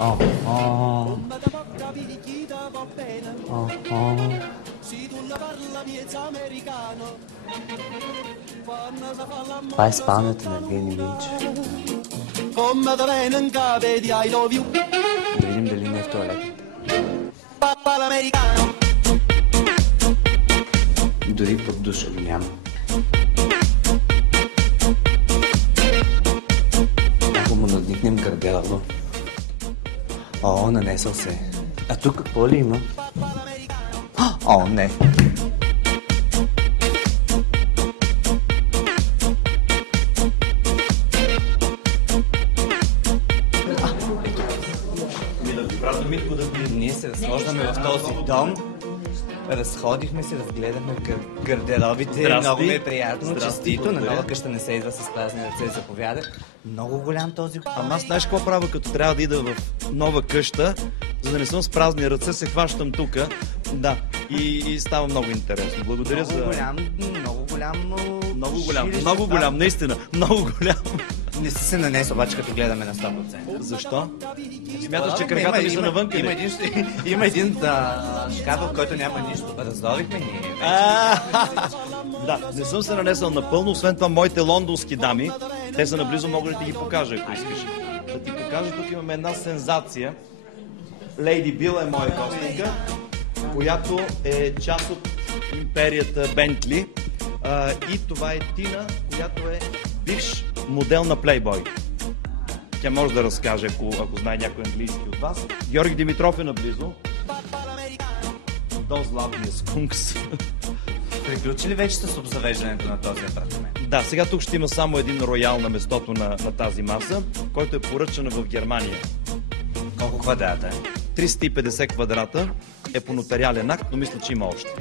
Oh, oh. Oh, oh. Това е спалнята на Евгений Минчев. Да видим дали не е в тоалет. Дори под душа го няма. Ако му надникнем гърдела. О, нанесъл се. А тук какво ли има? О, не. Ние се разхождаме в този дом. Разходихме се, разгледахме гардеробите. Много ми е приятно, честито. На нова къща не се идва с празни ръце, заповядах. Много голям този... Ама аз знаеш какво правя, като трябва да ида в нова къща, за да не съм с празни ръце, се хващам тука. Да, и става много интересно. Благодаря много за... Много голям, наистина. Много голям. Не си се нанес, обаче като гледаме на 100%. Защо? Смяташ, че краката ми са навънка ли? Има един шкаф, в който няма нищо. Раздорихме ние. Да, не съм се нанесъл напълно. Освен това, моите лондонски дами, те са наблизо, мога да ти ги покажа, ако искаш. Да ти покажа, тук имаме една сензация. Лейди Бил е моя гостинка, която е част от империята Бентли. И това е Тина, която е бивш модел на Playboy. Тя може да разкаже, ако знае някой английски от вас. Георги Димитров е наблизо. До златния скункс. Приключи ли вече с обзавеждането на този апартамент? Да, сега тук ще има само един роял на местото на тази маса, който е поръчан в Германия. Колко квадрата е? 350 квадрата е по нотариален акт, но мисля, че има още.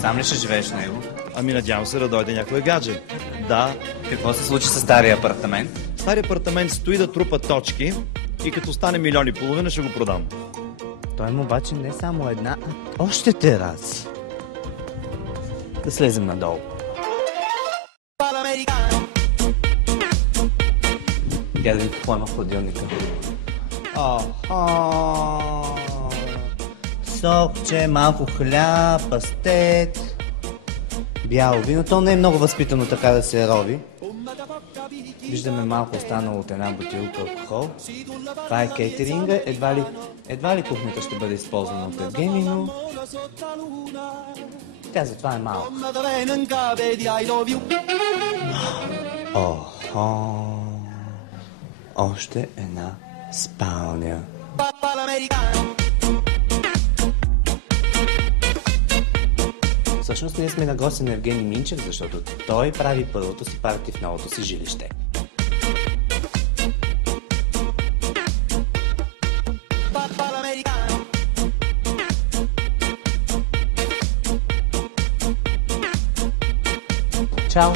Сам ли ще живееш в него? Ами надявам се да дойде някой гадже. Да. Какво се случи с стария апартамент? Стария апартамент стои да трупа точки и като стане 1,5 милиона ще го продам. Той му обаче не само една, а още тераси. Да слезем надолу. Тя да ви какво има в хладилника. Сокче, малко хляб, пастет, бяло вино. То не е много възпитано така да се рови. Виждаме малко останало от една бутилка алкохол. Това е кейтеринга. Едва ли кухнята ще бъде използвана от Евгений, но тя затова е малко. Още една спалня. Всъщност ние сме на гости на Евгений Минчев, защото той прави първото си парти в новото си жилище. Чао!